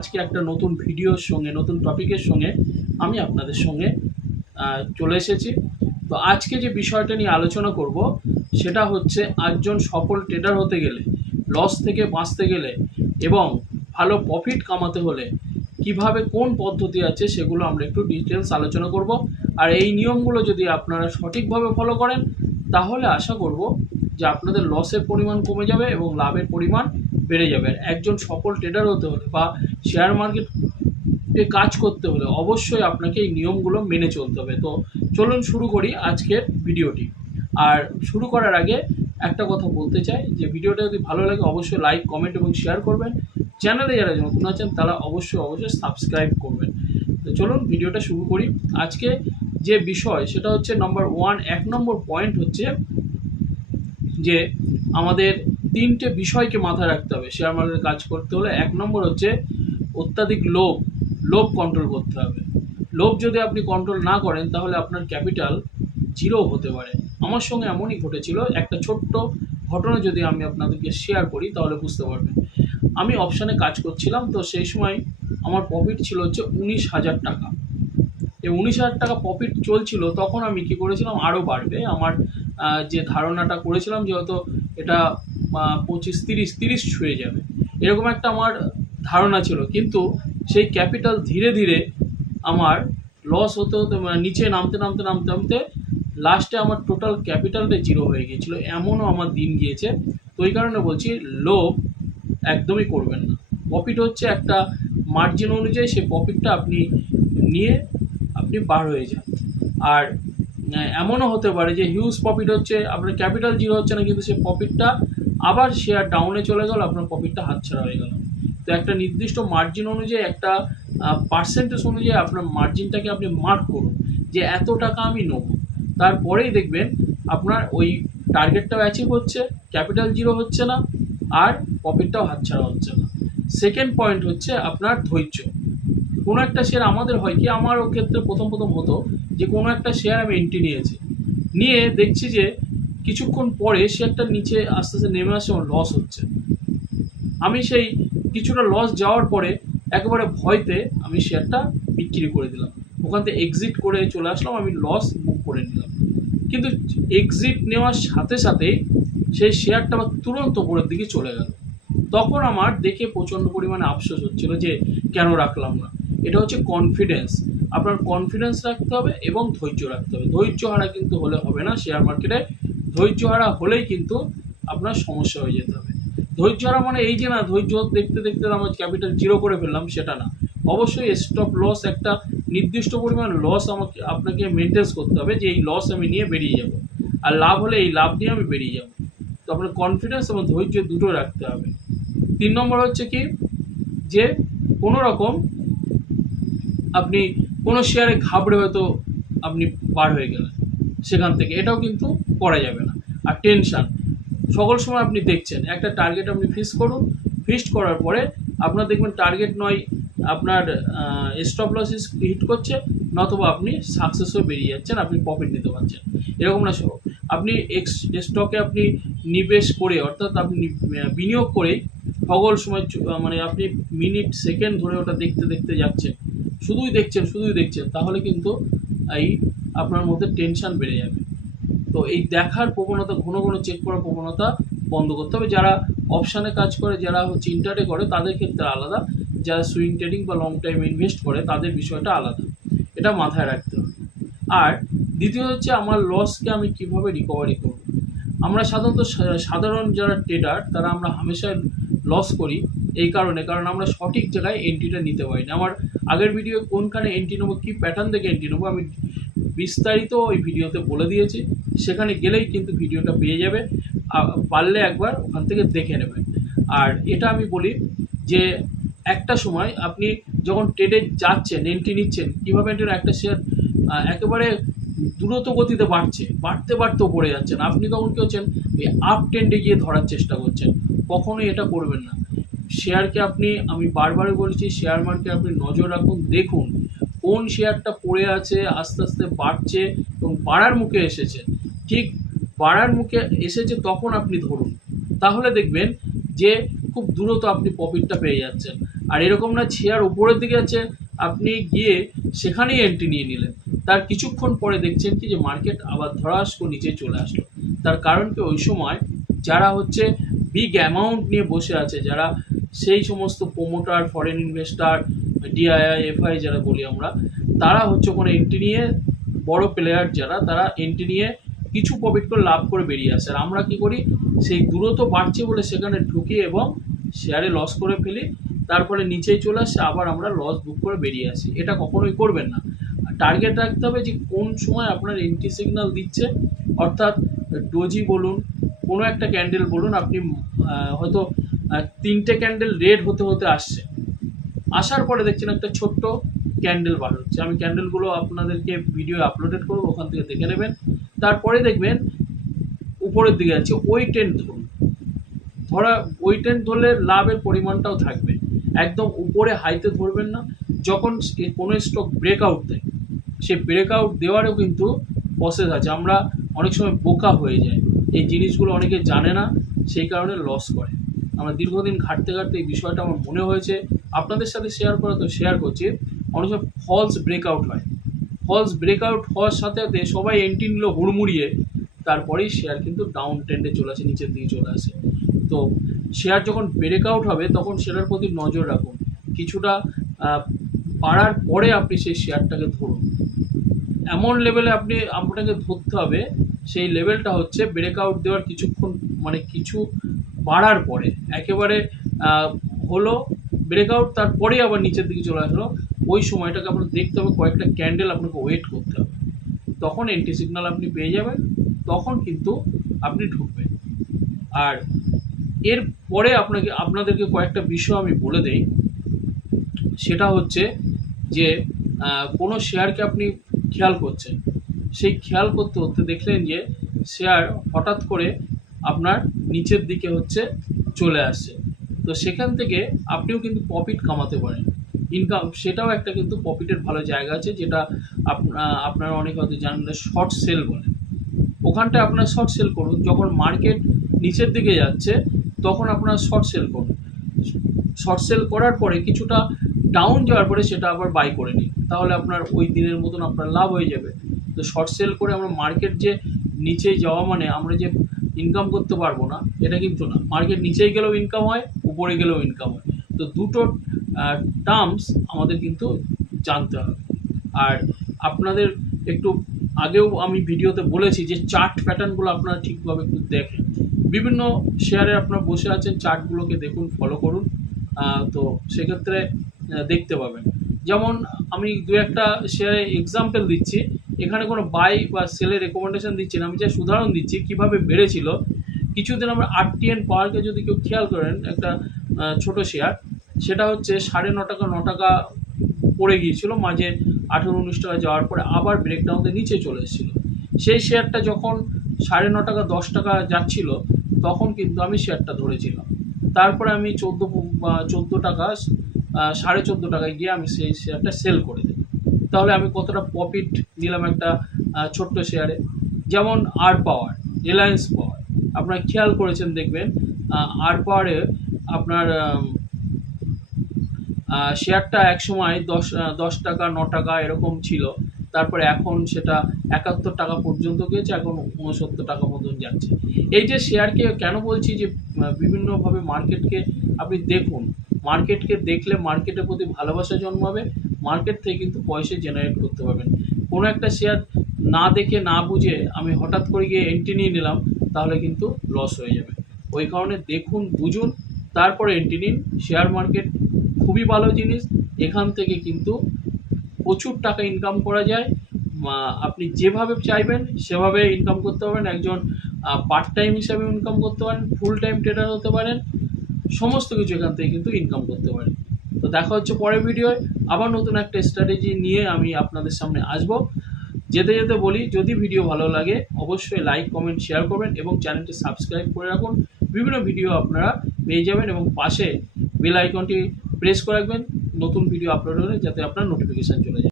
আজকে একটা নতুন ভিডিওর সঙ্গে নতুন টপিকের সঙ্গে আমি আপনাদের সঙ্গে চলে এসেছি। তো আজকে যে বিষয়টা নিয়ে আলোচনা করব সেটা হচ্ছে একজন সফল ট্রেডার হতে গেলে, লস থেকে বাঁচতে গেলে এবং ভালো প্রফিট কামাতে হলে কিভাবে কোন পদ্ধতি আছে সেগুলো আমরা একটু ডিটেলস আলোচনা করব। আর এই নিয়মগুলো যদি আপনারা সঠিকভাবে ফলো করেন তাহলে আশা করব যে আপনাদের লসের পরিমাণ কমে যাবে এবং লাভের পরিমাণ বেড়ে যাবে। একজন সফল ট্রেডার হতে হলে বা শেয়ার মার্কেটে কাজ করতে হলে অবশ্যই আপনাকে এই নিয়মগুলো মেনে চলতে হবে। তো চলুন শুরু করি আজকের ভিডিওটি। আর শুরু করার আগে একটা কথা বলতে চাই যে ভিডিওটা যদি ভালো লাগে অবশ্যই লাইক, কমেন্ট এবং শেয়ার করবেন। চ্যানেলে যারা নতুন আছেন তারা অবশ্যই সাবস্ক্রাইব করবেন। তো চলুন ভিডিওটা শুরু করি। আজকে যে বিষয় সেটা হচ্ছে নাম্বার 1, 1 নম্বর পয়েন্ট হচ্ছে যে আমাদের তিনটে বিষয়কে মাথায় রাখতে হবে শেয়ার মার্কেটে কাজ করতে হলে। 1 নম্বর হচ্ছে অত্যাধিক লোভ কন্ট্রোল করতে হবে। লোভ যদি আপনি কন্ট্রোল না করেন তাহলে আপনার ক্যাপিটাল জিরো হতে পারে। আমার সঙ্গে এমনই ঘটেছিল। একটা ছোট্ট ঘটনা যদি আমি আপনাদেরকে শেয়ার করি তাহলে বুঝতে পারবেন। আমি অপশানে কাজ করছিলাম, তো সেই সময় আমার প্রফিট ছিল হচ্ছে 19,000 টাকা। এই 19,000 টাকা প্রফিট চলছিল, তখন আমি কী করেছিলাম আরও বাড়বে আমার যে ধারণাটা করেছিলাম যে হয়তো এটা 25-30 ছুঁয়ে যাবে, এরকম একটা আমার ধারণা ছিল। কিন্তু সেই ক্যাপিটাল ধীরে ধীরে আমার লস হতে হতে নিচে নামতে লাস্টে আমার টোটাল ক্যাপিটালটাই জিরো হয়ে গিয়েছিলো। এমনও আমার দিন গিয়েছে। তো ওই কারণে বলছি লোভ একদমই করবেন না। প্রফিট হচ্ছে একটা মার্জিন অনুযায়ী, সেই প্রফিটটা আপনি নিয়ে আপনি বার হয়ে যান। আর এমনও হতে পারে যে হিউজ প্রফিট হচ্ছে, আপনার ক্যাপিটাল জিরো হচ্ছে না, কিন্তু সেই প্রফিটটা আবার শেয়ার ডাউনে চলে গেল, আপনার প্রফিটটা হাতছাড়া হয়ে গেল। তো একটা নির্দিষ্ট মার্জিন অনুযায়ী, একটা পার্সেন্টেজ অনুযায়ী আপনার মার্জিনটাকে আপনি মার্ক করুন যে এত টাকা আমি নেব। তারপরেই দেখবেন আপনার ওই টার্গেটটাও অ্যাচিভ হচ্ছে, ক্যাপিটাল জিরো হচ্ছে না, আর প্রফিটটাও হাতছাড়া হচ্ছে না। সেকেন্ড পয়েন্ট হচ্ছে আপনার ধৈর্য। কোনো একটা শেয়ার আমাদের হয় কি, আমারও ক্ষেত্রে প্রথম হতো যে কোনো একটা শেয়ার আমি এন্ট্রি নিয়ে দেখছি যে কিছুক্ষণ পরে শেয়ারটা নিচে আস্তে আস্তে নেমে আসছে, আমার লস হচ্ছে। আমি সেই কিছুটা লস যাওয়ার পরে একেবারে ভয়তে আমি শেয়ারটা বিক্রি করে দিলাম, ওখান থেকে এক্সিট করে চলে আসলাম, আমি লস বুক করে নিলাম। কিন্তু এক্সিট নেওয়ার সাথে সাথেই সেই শেয়ারটা আবার তুরন্ত উপরের দিকে চলে গেল। তখন আমার দেখে প্রচণ্ড পরিমাণে আফসোস হচ্ছিল যে কেন রাখলাম না। এটা হচ্ছে কনফিডেন্স। আপনার কনফিডেন্স রাখতে হবে এবং ধৈর্য রাখতে হবে। ধৈর্য হারা কিন্তু হলে হবে না শেয়ার মার্কেটে। ধৈর্য হারা হলেই কিন্তু আপনার সমস্যা হয়ে যেতে হবে। ধৈর্য হারা মানে এই যে না, ধৈর্য দেখতে দেখতে আমার ক্যাপিটাল জিরো করে ফেললাম, সেটা না। অবশ্যই স্টপ লস, একটা নির্দিষ্ট পরিমাণ লস আপনাকে মেনটেন করতে হবে যে এই লস আমি নিয়ে বেরিয়ে যাব, আর লাভ হলে এই লাভ নিয়ে আমি বেরিয়ে যাব। তো আপনার কনফিডেন্স এবং ধৈর্য দুটো রাখতে হবে। 3 নম্বর হচ্ছে কি, যে কোনো রকম আপনি কোনো শেয়ারে ঘাবড়ে হয়তো আপনি বার হয়ে গেলেন সেখান থেকে, এটাও কিন্তু করা যাবে না। আর টেনশান, সকল সময় আপনি দেখছেন একটা টার্গেট আপনি ফিক্সড করার পরে আপনার দেখবেন টার্গেট নয় আপনার স্টপ লস হিট করছে, নতুবা আপনি সাকসেস হয়ে বেরিয়ে যাচ্ছেন, আপনি প্রফিট নিতে পারছেন। এরকম না, সব আপনি স্টকে আপনি নিবেশ করে, অর্থাৎ আপনি বিনিয়োগ করেই সকল সময় মানে আপনি মিনিট সেকেন্ড ধরে ওটা দেখতে যাচ্ছেন, শুধুই দেখছেন, তাহলে কিন্তু এই আপনার মধ্যে টেনশন বেড়ে যাবে। তো এই দেখার প্রবণতা, ঘন চেক করার প্রবণতা বন্ধ করতে হবে। যারা অপশানে কাজ করে, যারা হচ্ছে ইন্টারডে করে, তাদের ক্ষেত্রে আলাদা। যারা সুইং ট্রেডিং বা লং টাইম ইনভেস্ট করে তাদের বিষয়টা আলাদা, এটা মাথায় রাখতে হবে। আর দ্বিতীয় হচ্ছে আমার লসকে আমি কিভাবে রিকভারি করব। আমরা সাধারণ যারা ট্রেডার তারা আমরা হামেশা লস করি কারণ আমরা সঠিক জায়গায় এন্ট্রিটা নিতে পারি না। আমার আগের ভিডিও কোনখানে এন্ট্রি নেবো, কী প্যাটার্ন থেকে এন্ট্রি নেবো, আমি বিস্তারিত ওই ভিডিওতে বলে দিয়েছি। সেখানে গেলেই কিন্তু ভিডিওটা পেয়ে যাবে, পারলে একবার ওখান থেকে দেখে নেবেন। আর এটা আমি বলি যে একটা সময় আপনি যখন ট্রেডে যাচ্ছেন, এন্ট্রি নিচ্ছেন, কীভাবে এন্ট্রি, একটা শেয়ার একেবারে দ্রুত গতিতে বাড়তে পড়ে যাচ্ছেন, আপনি তখন কী হচ্ছেন, ওই আপ ট্রেন্ডে গিয়ে ধরার চেষ্টা করছেন। কখনোই এটা করবেন না। শেয়ারকে আমি বারবারই বলেছি, শেয়ার মার্কেটে আপনি নজর রাখুন, দেখুন কোন শেয়ারটা পড়ে আছে, আস্তে আস্তে বাড়ছে এবং বাড়ার মুখে এসেছে। ঠিক বাড়ার মুখে এসেছে তখন আপনি ধরুন, তাহলে দেখবেন যে খুব দ্রুত আপনি প্রফিটটা পেয়ে যাচ্ছেন। আর এরকম না শেয়ার উপরের দিকে আছে আপনি গিয়ে সেখানেই এন্ট্রি নিয়ে নিলেন, তার কিছুক্ষণ পরে দেখছেন কি যে মার্কেট আবার ধরাস করে নিচে চলে আসলো। তার কারণ কি ওই সময় যারা হচ্ছে বিগ অ্যামাউন্ট নিয়ে বসে আছে, যারা সেই সমস্ত promoter, foreign investor, DII, FI যারা বলি আমরা, তারা হচ্ছে কোনো এন্ট্রি নিয়ে, বড় প্লেয়ার যারা, তারা এন্ট্রি নিয়ে কিছু প্রফিট করে লাভ করে বেরিয়ে আসে। আর আমরা কী করি, সেই দূরত্ব বাড়ছে বলে সেখানে ঢুকি এবং শেয়ারে লস করে ফেলি, তারপরে নিচেই চলে আসছে, আবার আমরা লস বুক করে বেরিয়ে আসি। এটা কখনোই করবেন না। টার্গেট রাখতে হবে যে কোন সময় আপনার এন্ট্রি সিগন্যাল দিচ্ছে, অর্থাৎ ডোজি বলুন, কোনো একটা ক্যান্ডেল বলুন, আপনি হয়তো 3টে ক্যান্ডেল রেড হতে হতে আসছে, আসার পরে দেখছেন একটা ছোট্ট ক্যান্ডেল বার হচ্ছে। আমি ক্যান্ডেলগুলো আপনাদেরকে ভিডিও আপলোডেড করবো, ওখান থেকে দেখে নেবেন। তারপরে দেখবেন উপরের দিকে আছে, ওই ট্রেন্ড ধরুন, ওই ট্রেন্ড ধরলে লাভের পরিমাণটাও থাকবে। একদম উপরে হাইতে ধরবেন না। যখন কোনো স্টক ব্রেকআউট দেয়, সে ব্রেকআউট দেওয়ারও কিন্তু প্রসেস আছে। আমরা অনেক সময় বোকা হয়ে যাই, এই জিনিসগুলো অনেকে জানে না, সেই কারণে লস করে। আমরা দীর্ঘদিন ঘাটতে ঘাটতে এই বিষয়টা আমার মনে হয়েছে, আপনাদের সাথে শেয়ার করা তো শেয়ার করছি। অনেক সময় ফলস ব্রেকআউট হয়, ফলস ব্রেকআউট হওয়ার সাথে সাথে সবাই এন্ট্রি নিল হুড়মুড়িয়ে, তারপরেই শেয়ার কিন্তু ডাউন ট্রেন্ডে চলে আসে, নিচের দিকে চলে আসে। তো শেয়ার যখন ব্রেকআউট হবে তখন সেটার প্রতি নজর রাখুন, কিছুটা বাড়ার পরে আপনি সেই শেয়ারটাকে ধরুন। এমন লেভেলে আপনাকে ধরতে হবে, সেই লেভেলটা হচ্ছে ব্রেকআউট দেওয়ার কিছুক্ষণ, মানে কিছু বাড়ার পরে একেবারে হলো ব্রেকআউট, তারপরেই আবার নিচের দিকে চলে আসলো। ওই সময়টাকে আপনার দেখতে হবে, কয়েকটা ক্যান্ডেল আপনাকে ওয়েট করতে হবে, তখন এন্ট্রি সিগন্যাল আপনি পেয়ে যাবেন, তখন কিন্তু আপনি ঢুকবেন। আর এর পরে আপনাদেরকে কয়েকটা বিষয় আমি বলে দেই। সেটা হচ্ছে যে কোনো শেয়ারকে আপনি খেয়াল করছেন, সেই খেয়াল করতে করতে দেখলেন যে শেয়ার হঠাৎ করে আপনার নিচের দিকে হচ্ছে চলে আসছে, তো সেখান থেকে আপনিও কিন্তু প্রফিট কামাতে পারেন, ইনকাম, সেটাও একটা কিন্তু প্রফিটের ভালো জায়গা আছে, যেটা আপনারা অনেক হয়তো জানেন, শর্ট সেল বলে। ওখানটায় আপনার শর্ট সেল করুন, যখন মার্কেট নিচের দিকে যাচ্ছে তখন আপনার শর্ট সেল করুন। শর্ট সেল করার পরে কিছুটা ডাউন যাওয়ার পরে সেটা আবার বাই করে নিন, তাহলে আপনার ওই দিনের মতন আপনার লাভ হয়ে যাবে। তো শর্ট সেল করে আমরা মার্কেট যে নিচে যাওয়া মানে আমরা যে ইনকাম করতে পারবো না, এটা কিন্তু না। মার্কেট নিচেই গেলেও ইনকাম হয়, উপরে গেলেও ইনকাম হয়। তো দুটো টার্মস আমাদের কিন্তু জানতে হবে। আর আপনাদের একটু আগেও আমি ভিডিওতে বলেছি যে চার্ট প্যাটার্নগুলো আপনারা ঠিকভাবে একটু দেখেন। বিভিন্ন শেয়ারে আপনারা বসে আছেন, চার্টগুলোকে দেখুন, ফলো করুন, তো সেক্ষেত্রে দেখতে পাবেন। যেমন আমি দু একটা শেয়ারে এক্সাম্পল দিচ্ছি, এখানে কোনো বাই বা সেলের রেকমেন্ডেশন দিচ্ছি না, আমি জাস্ট উদাহরণ দিচ্ছি কীভাবে বেড়েছিল। কিছুদিন আমরা আরটিএন পাওয়ারকে যদি কেউ খেয়াল করেন, একটা ছোট শেয়ার, সেটা হচ্ছে 9.5 টাকা 9 টাকা পড়ে গিয়েছিল, মাঝে 18-19 টাকা যাওয়ার পরে আবার ব্রেকডাউনে নিচে চলে এসেছিলো। সেই শেয়ারটা যখন 9.5 টাকা 10 টাকা যাচ্ছিল, তখন কিন্তু আমি শেয়ারটা ধরেছিলাম। তারপরে আমি 14 টাকা 14.5 টাকায় গিয়ে আমি সেই শেয়ারটা সেল করে দিই। তাহলে আমি কতটা প্রফিট নিলাম একটা ছোট্ট শেয়ারে। যেমন আর পাওয়ার, রিলায়েন্স পাওয়ার, আপনারা খেয়াল করেছেন দেখবেন, আর পাওয়ারে আপনার শেয়ারটা একসময় 10 টাকা 9 টাকা এরকম ছিল, তারপরে এখন সেটা 71 টাকা পর্যন্ত গিয়েছে, এখন 69 টাকা মতন যাচ্ছে। এই যে শেয়ারকে কেন বলছি যে বিভিন্নভাবে মার্কেটকে আপনি দেখুন, মার্কেটকে দেখলে মার্কেটের প্রতি ভালোবাসা জন্মাবে, মার্কেট থেকে কিন্তু পয়সা জেনারেট করতে পারবেন। কোনো একটা শেয়ার না দেখে না বুঝে আমি হঠাৎ করে গিয়ে এন্ট্রি নিয়ে নিলাম, তাহলে কিন্তু লস হয়ে যাবে। ওই কারণে দেখুন, বুঝুন, তারপরে এন্ট্রি নিন। শেয়ার মার্কেট খুবই ভালো জিনিস, এখান থেকে কিন্তু প্রচুর টাকা ইনকাম করা যায়। আপনি যেভাবে চাইবেন সেভাবে ইনকাম করতে পারবেন। একজন পার্ট টাইম হিসাবে ইনকাম করতে পারেন, ফুল টাইম ট্রেডার হতে পারেন, সমস্ত কিছু এখান থেকে কিন্তু ইনকাম করতে পারেন। তো দেখা হচ্ছে পরের ভিডিওয়, আবার নতুন একটা স্ট্র্যাটেজি নিয়ে আমি আপনাদের সামনে আসব। যেতে যেতে বলি, যদি ভিডিও ভালো লাগে অবশ্যই লাইক, কমেন্ট, শেয়ার করবেন এবং চ্যানেলটি সাবস্ক্রাইব করে রাখুন। বিভিন্ন ভিডিও আপনারা পেয়ে যাবেন এবং পাশে বেল আইকনটি প্রেস করে রাখবেন, নতুন ভিডিও আপলোড হলে যাতে আপনার নোটিফিকেশান চলে যায়।